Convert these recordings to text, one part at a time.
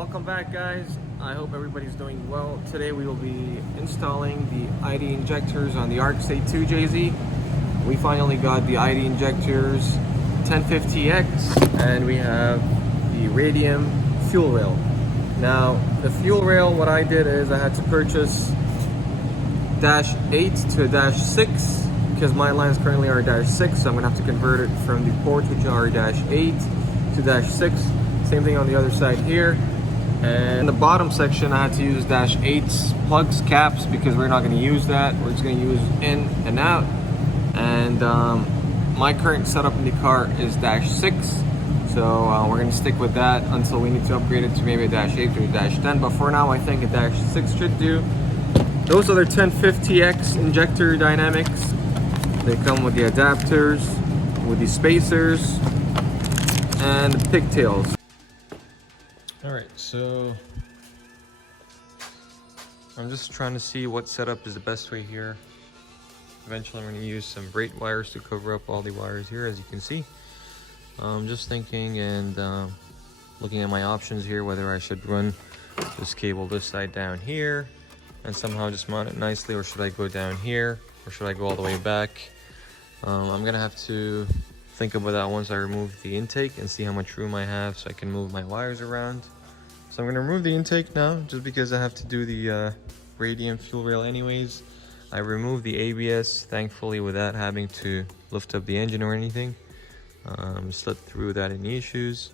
Welcome back, guys. I hope everybody's doing well. Today we will be installing the ID injectors on the RX8 2JZ. We finally got the ID injectors 1050X, and we have the radium fuel rail. Now the fuel rail, what I did is I had to purchase -8 to -6 because my lines currently are -6, so I'm gonna have to convert it from the ports, which are -8 to -6. Same thing on the other side here. And in the bottom section, I had to use -8s plugs, caps, because we're not going to use that. We're just going to use in and out. And my current setup in the car is -6, so we're going to stick with that until we need to upgrade it to maybe a -8 or a -10. But for now, I think a -6 should do. Those are the 1050X Injector Dynamics. They come with the adapters, with the spacers, and the pigtails. Alright, so I'm just trying to see what setup is the best way here. Eventually I'm going to use some braid wires to cover up all the wires here, as you can see. I'm just thinking and looking at my options here, whether I should run this cable this side down here and somehow just mount it nicely, or should I go down here, or should I go all the way back. I'm going to have to think about that once I remove the intake and see how much room I have so I can move my wires around. So I'm going to remove the intake now, just because I have to do the radium fuel rail anyways. I removed the ABS, thankfully, without having to lift up the engine or anything. Slept through without any issues.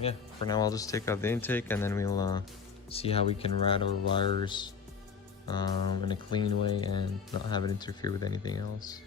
Yeah, for now I'll just take out the intake, and then we'll see how we can route our wires in a clean way and not have it interfere with anything else.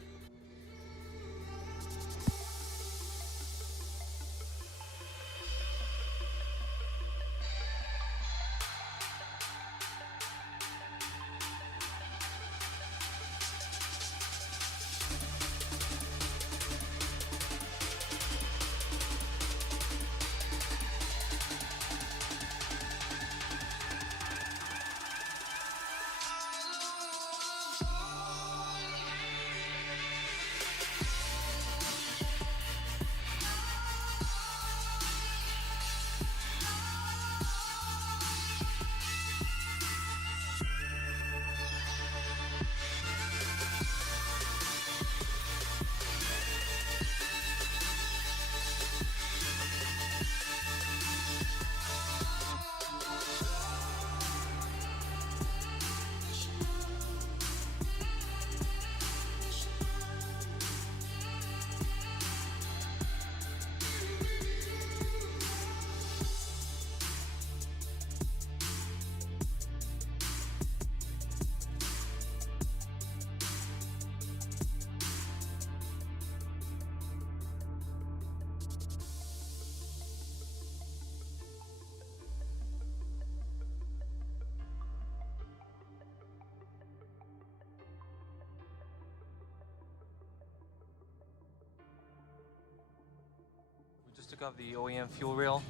Took off the OEM fuel rail.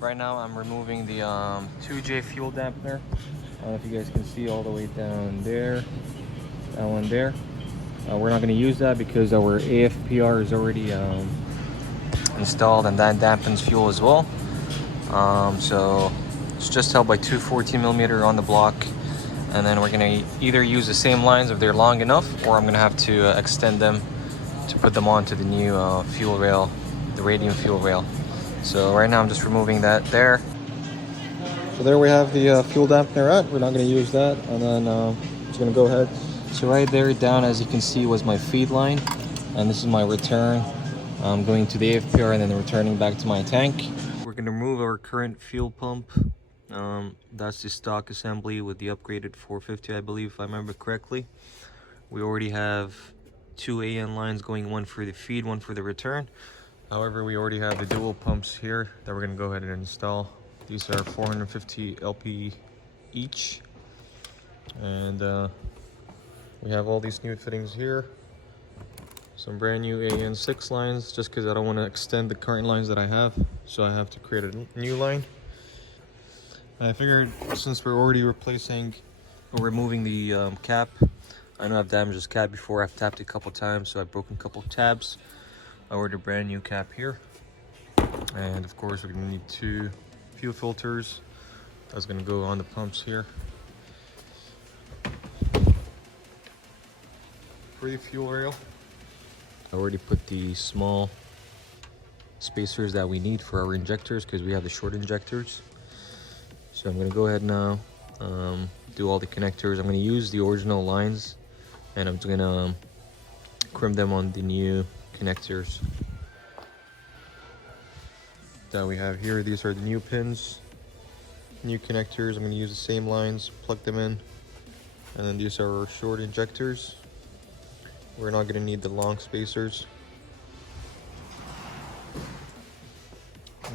Right now I'm removing the 2J fuel dampener. I don't know if you guys can see all the way down there, that one there. We're not going to use that because our AFPR is already installed, and that dampens fuel as well. So it's just held by two 14mm on the block, and then we're going to either use the same lines if they're long enough, or I'm going to have to extend them to put them onto the new fuel rail, the radium fuel rail. So right now I'm just removing that there. So there we have the fuel dampener at. We're not going to use that, and then I'm just going to go ahead. So right there down, as you can see, was my feed line, and this is my return. I'm going to the AFPR and then returning back to my tank. We're going to remove our current fuel pump. That's the stock assembly with the upgraded 450, I believe, if I remember correctly. We already have two AN lines going, one for the feed, one for the return. However, we already have the dual pumps here that we're going to go ahead and install. These are 450 LP each. And we have all these new fittings here. Some brand new AN6 lines, just because I don't want to extend the current lines that I have. So I have to create a new line. I figured since we're already replacing or removing the cap, I know I've damaged this cap before. I've tapped it a couple times, so I've broken a couple tabs. I ordered a brand new cap here. And of course, we're going to need two fuel filters, That's gonna go on the pumps here. For the fuel rail, I already put the small spacers that we need for our injectors because we have the short injectors. So I'm gonna go ahead now, do all the connectors. I'm gonna use the original lines and I'm gonna crimp them on the new connectors that we have here. These are the new pins, new connectors. I'm gonna use the same lines, plug them in, and then these are our short injectors. We're not gonna need the long spacers.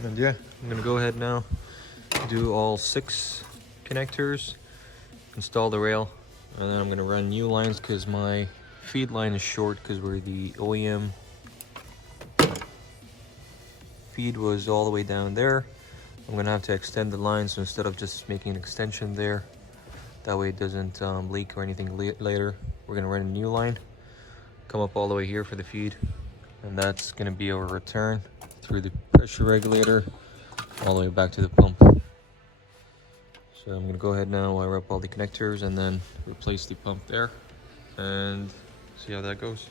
And yeah, I'm gonna go ahead now, do all 6 connectors, install the rail, and then I'm gonna run new lines because my feed line is short because we're the OEM feed was all the way down there. I'm gonna have to extend the line, so instead of just making an extension there, that way it doesn't leak or anything later, we're gonna run a new line, come up all the way here for the feed, and that's gonna be our return through the pressure regulator all the way back to the pump. So I'm gonna go ahead now, wire up all the connectors and then replace the pump there and see how that goes.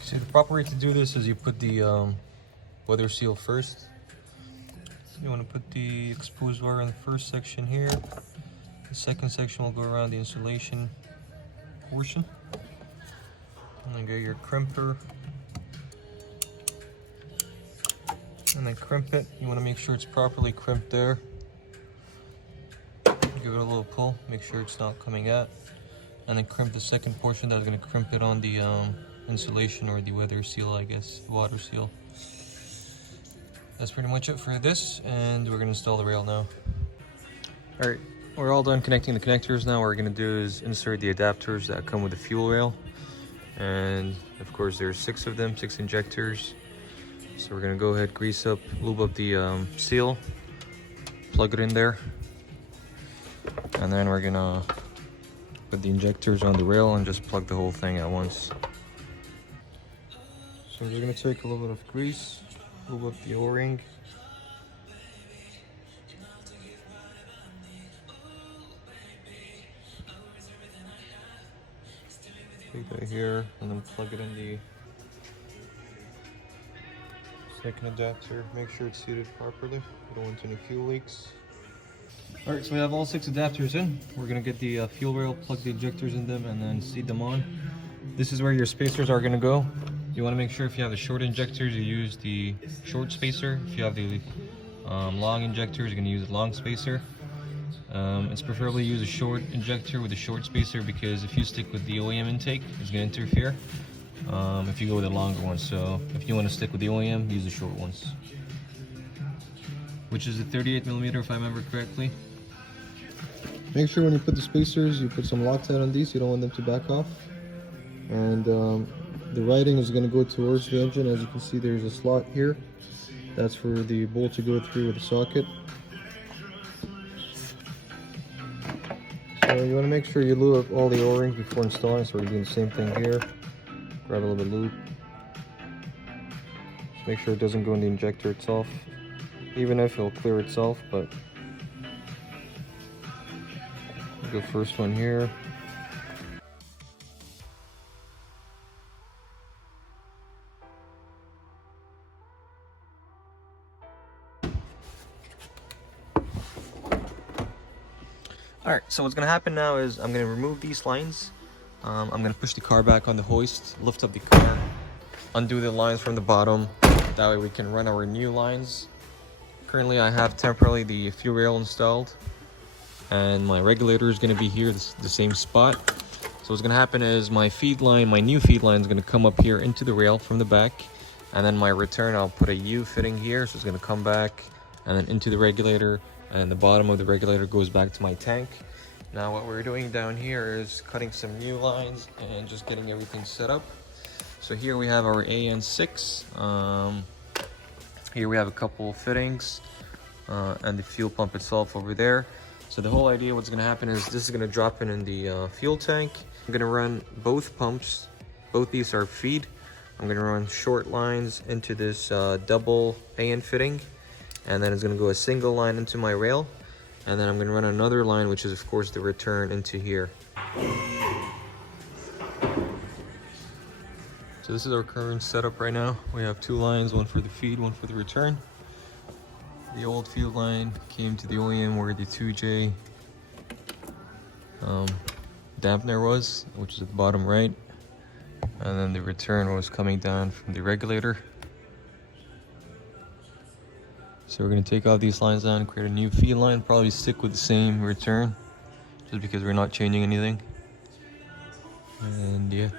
See, the proper way to do this is you put the weather seal first. You want to put the exposed wire in the first section here. The second section will go around the insulation portion. And then get your crimper. And then crimp it. You want to make sure it's properly crimped there. Give it a little pull, make sure it's not coming out. And then crimp the second portion that's going to crimp it on the insulation or the weather seal, I guess, water seal. That's pretty much it for this, and we're going to install the rail now. Alright, we're all done connecting the connectors now. What we're going to do is insert the adapters that come with the fuel rail. And of course there's 6 of them, 6 injectors. So we're going to go ahead, grease up, lube up the seal, plug it in there. And then we're going to put the injectors on the rail and just plug the whole thing at once. So I'm just going to take a little bit of grease, lube up the O-ring. Take that here and then plug it in the second adapter. Make sure it's seated properly. We don't want any fuel leaks. Alright, so we have all 6 adapters in. We're going to get the fuel rail, plug the injectors in them, and then seat them on. This is where your spacers are going to go. You want to make sure if you have the short injectors, you use the short spacer. If you have the long injectors, you're going to use the long spacer. It's preferably use a short injector with a short spacer because if you stick with the OEM intake, it's going to interfere if you go with the longer ones. So if you want to stick with the OEM, use the short ones, which is a 38mm if I remember correctly. Make sure when you put the spacers, you put some Loctite on these. You don't want them to back off. And the writing is going to go towards the engine. As you can see, there's a slot here. That's for the bolt to go through with the socket. So you want to make sure you lube up all the O-rings before installing. So we're doing the same thing here. Grab a little bit of lube. Just make sure it doesn't go in the injector itself. Even if it'll clear itself, but go first one here. Alright, so what's going to happen now is I'm going to remove these lines. I'm going to push the car back on the hoist, lift up the car, undo the lines from the bottom. That way we can run our new lines. Currently I have temporarily the fuel rail installed, and my regulator is going to be here, the same spot. So what's going to happen is my feed line, my new feed line is going to come up here into the rail from the back, and then my return I'll put a U fitting here, so it's going to come back and then into the regulator, and the bottom of the regulator goes back to my tank. Now what we're doing down here is cutting some new lines and just getting everything set up. So here we have our AN6. Here we have a couple fittings and the fuel pump itself over there. So the whole idea, what's gonna happen is this is gonna drop in the fuel tank. I'm gonna run both pumps. Both these are feed. I'm gonna run short lines into this double AN fitting, and then it's gonna go a single line into my rail, and then I'm gonna run another line, which is of course the return, into here. So this is our current setup right now. We have two lines, one for the feed, one for the return. The old feed line came to the OEM where the 2J dampener was, which is at the bottom right. And then the return was coming down from the regulator. So we're going to take all these lines down, create a new feed line, probably stick with the same return, just because we're not changing anything. And yeah.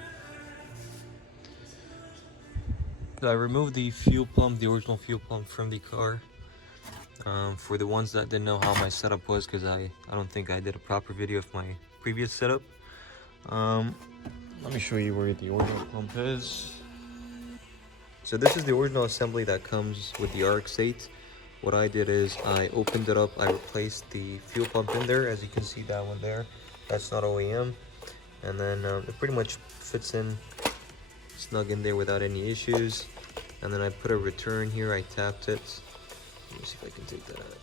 So I removed the fuel pump, the original fuel pump from the car. For the ones that didn't know how my setup was, because I don't think I did a proper video of my previous setup. Let me show you where the original pump is. So this is the original assembly that comes with the RX8. What I did is I opened it up, I replaced the fuel pump in there. As you can see, that one there, that's not OEM. And then it pretty much fits in snug in there without any issues. And then I put a return here, I tapped it. Let me see if I can take that out.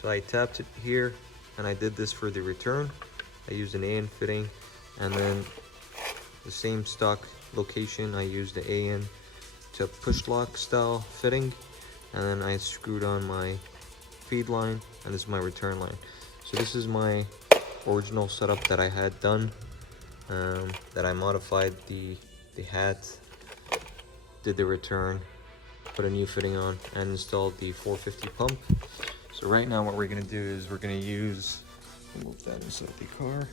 So I tapped it here, and I did this for the return. I used an AN fitting, and then the same stock location, I used the AN to push lock style fitting, and then I screwed on my feed line, and this is my return line. So this is my original setup that I had done, that I modified the hat, did the return, put a new fitting on, and installed the 450 pump. So right now what we're gonna do is we're gonna move that inside the car.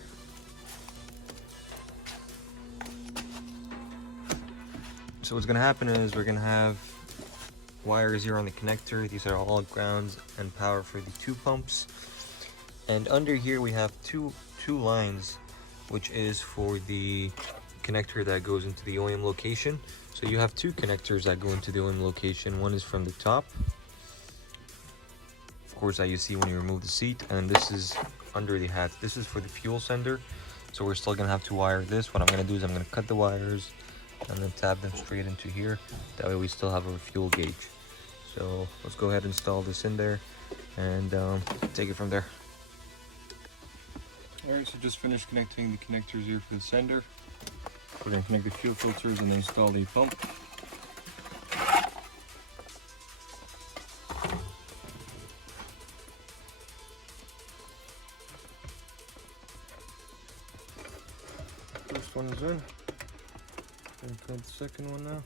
So what's gonna happen is we're gonna have wires here on the connector. These are all grounds and power for the two pumps. And under here we have two lines, which is for the connector that goes into the OEM location. So you have two connectors that go into the OEM location. One is from the top, of course, that you see when you remove the seat, and this is under the hat. This is for the fuel sender, so we're still gonna have to wire this. What I'm gonna do is I'm gonna cut the wires and then tap them straight into here. That way we still have our fuel gauge. So let's go ahead and install this in there and take it from there. Alright, so just finished connecting the connectors here for the sender. We're going to connect the fuel filters and then install the pump. First one is in. Going to cut the second one now.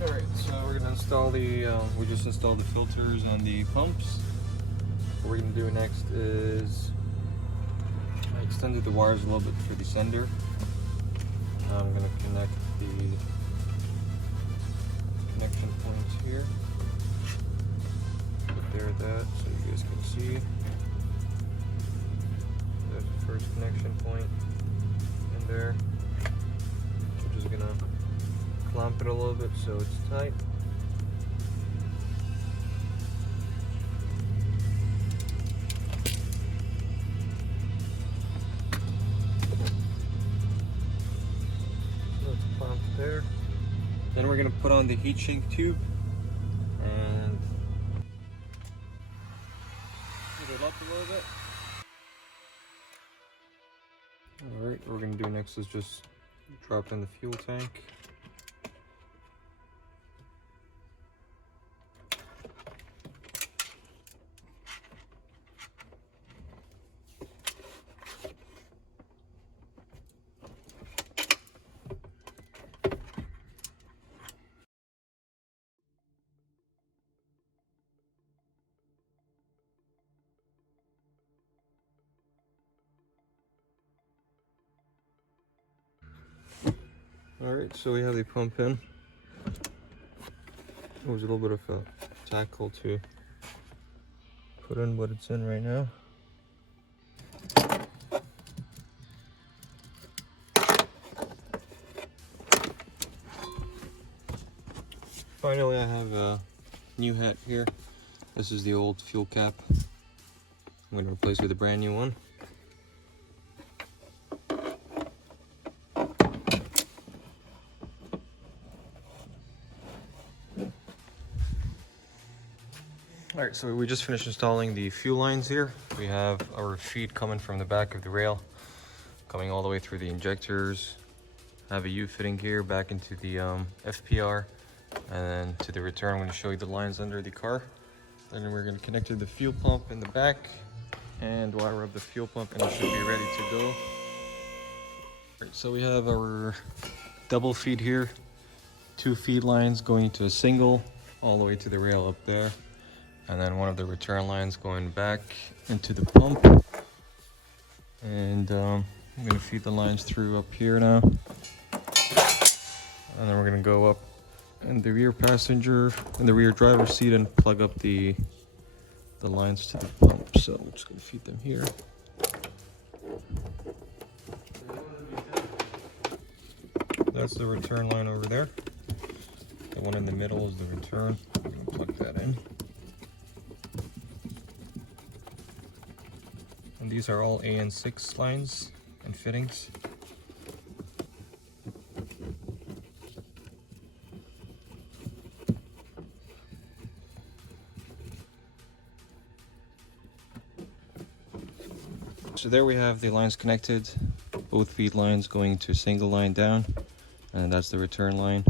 Alright, so we're going to install we just installed the filters on the pumps. What we're going to do next is I extended the wires a little bit for the sender. Now I'm going to connect the connection points here. Put there that so you guys can see. There's the first connection point in there. We're just going to clamp it a little bit so it's tight. So it's clamped there. Then we're going to put on the heat sink tube and heat it up a little bit. Alright, what we're going to do next is just drop in the fuel tank. Alright, so we have the pump in. It was a little bit of a tackle to put in what it's in right now. Finally, I have a new hat here. This is the old fuel cap. I'm going to replace it with a brand new one. Alright, so we just finished installing the fuel lines here. We have our feed coming from the back of the rail, coming all the way through the injectors. I have a U-fitting here back into the FPR, and then to the return I'm going to show you the lines under the car. Then we're going to connect to the fuel pump in the back and wire up the fuel pump, and it should be ready to go. Alright, so we have our double feed here, 2 feed lines going to a single all the way to the rail up there. And then one of the return lines going back into the pump. And I'm going to feed the lines through up here now. And then we're going to go up in the rear passenger, in the rear driver's seat, and plug up the lines to the pump. So I'm just going to feed them here. That's the return line over there. The one in the middle is the return. I'm going to plug that in. And these are all AN6 lines and fittings. So there we have the lines connected, both feed lines going to a single line down, and that's the return line.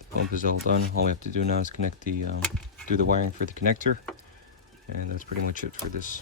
The pump is all done. All we have to do now is connect the, do the wiring for the connector, and that's pretty much it for this